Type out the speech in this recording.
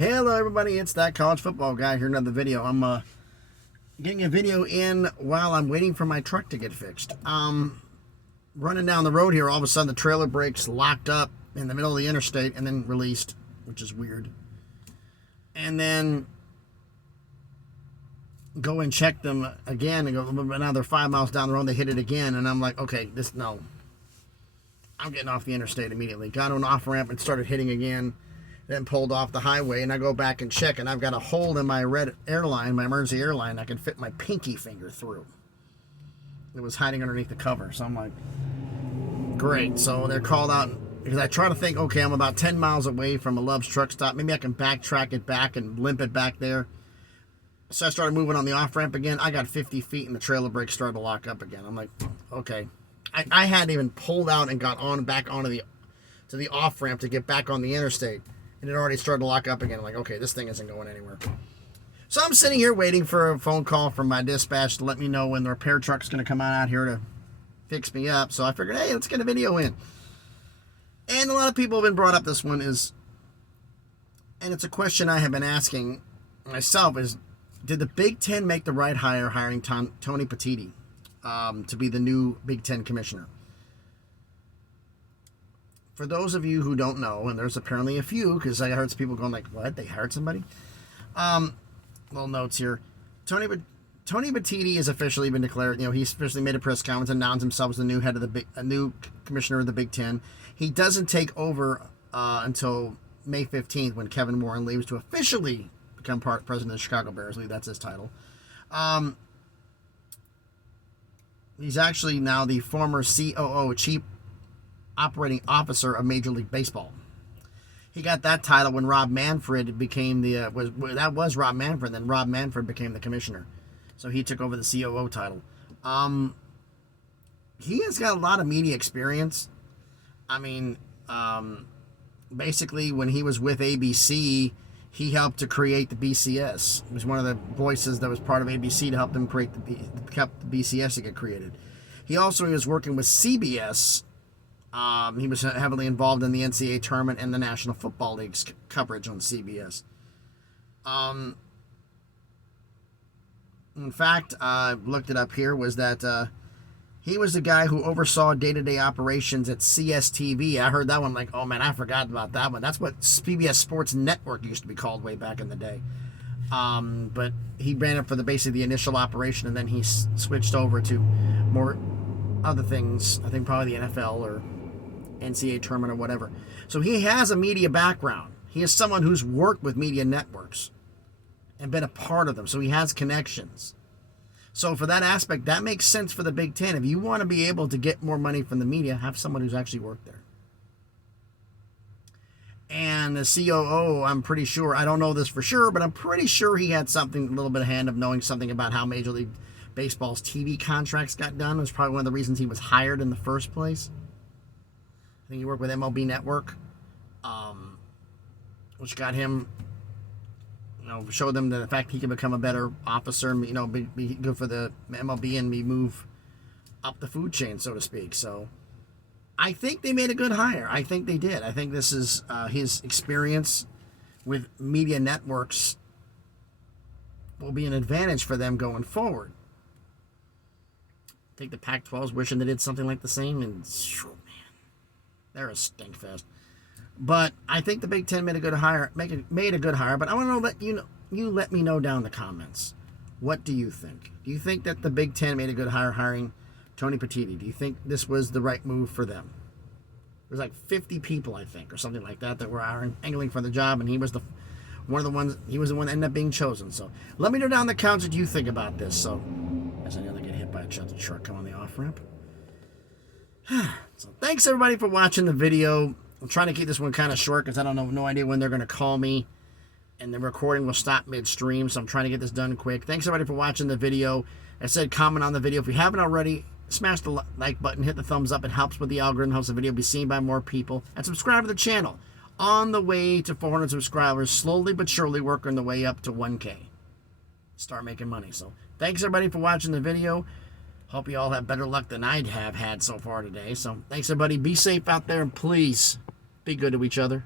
Hello everybody, it's that college football guy here, another video. I'm getting a video in while I'm waiting for my truck to get fixed. Running down the road here, all of a sudden the trailer brakes locked up in the middle of the interstate and then released, which is weird. And then go and check them again and go another 5 miles down the road, they hit it again, and I'm like, okay, no. I'm getting off the interstate immediately. Got on an off-ramp and started hitting again. Then pulled off the highway, and I go back and check, and I've got a hole in my red airline, my emergency airline, I can fit my pinky finger through. It was hiding underneath the cover, so I'm like, great. So they're called out, because I try to think, okay, I'm about 10 miles away from a Love's truck stop. Maybe I can backtrack it back and limp it back there. So I started moving on the off-ramp again. I got 50 feet, and the trailer brakes started to lock up again. I'm like, okay. I hadn't even pulled out and got on back onto the off-ramp to get back on the interstate. And it already started to lock up again. I'm like, okay, this thing isn't going anywhere. So I'm sitting here waiting for a phone call from my dispatch to let me know when the repair truck's going to come out here to fix me up. So I figured, hey, let's get a video in. And a lot of people have been brought up this one is, and it's a question I have been asking myself, is did the Big Ten make the right hire hiring Tony Petitti to be the new Big Ten commissioner? For those of you who don't know, and there's apparently a few, because I heard some people going like, what, they hired somebody? Little notes here. Tony Petitti has officially been declared, he's officially made a press conference, announced himself as the new head of the new commissioner of the Big Ten. He doesn't take over until May 15th when Kevin Warren leaves to officially become president of the Chicago Bears. I believe that's his title. He's actually now the former COO, Chief Operating Officer of Major League Baseball. He got that title when Rob Manfred became that was Rob Manfred, then Rob Manfred became the commissioner. So he took over the COO title. He has got a lot of media experience. I mean, basically when he was with ABC, he helped to create the BCS. He was one of the voices that was part of ABC to help them create the BCS to get created. He was working with CBS. He was heavily involved in the NCAA tournament and the National Football League's coverage on CBS. In fact, I looked it up here, was that he was the guy who oversaw day-to-day operations at CSTV. I heard that one, like, oh man, I forgot about that one. That's what PBS Sports Network used to be called way back in the day. But he ran it for basically the initial operation, and then he switched over to more other things. I think probably the NFL or NCAA tournament or whatever. So he has a media background. He is someone who's worked with media networks and been a part of them. So he has connections. So for that aspect, that makes sense for the Big Ten. If you want to be able to get more money from the media, have someone who's actually worked there. And the COO, I'm pretty sure, I don't know this for sure, but I'm pretty sure he had something, a little bit of hand of knowing something about how Major League Baseball's TV contracts got done. It was probably one of the reasons he was hired in the first place. I think he worked with MLB Network, which got him, showed them the fact he can become a better officer, and, be good for the MLB and move up the food chain, so to speak. So I think they made a good hire. I think they did. I think this is his experience with media networks will be an advantage for them going forward. I think the Pac-12's wishing they did something like the same, and man, they're a stink fest. But I think the Big Ten made a good hire. Made a good hire. But I want to let you let me know down in the comments. What do you think? Do you think that the Big Ten made a good hire hiring Tony Petitti? Do you think this was the right move for them? There's like 50 people, I think, or something like that were angling for the job, and he was the one that ended up being chosen. So let me know down in the comments what you think about this. So as I nearly get hit by a truck coming on the off-ramp. So thanks everybody for watching the video. I'm trying to keep this one kind of short because I don't know, no idea when they're going to call me, and the recording will stop midstream, so I'm trying to get this done quick. Thanks everybody for watching the video. I said comment on the video. If you haven't already, smash the like button, hit the thumbs up. It helps with the algorithm, helps the video be seen by more people. And subscribe to the channel. On the way to 400 subscribers, slowly but surely working the way up to 1K. Start making money. So thanks everybody for watching the video. Hope you all have better luck than I have had so far today. So thanks everybody. Be safe out there, and please be good to each other.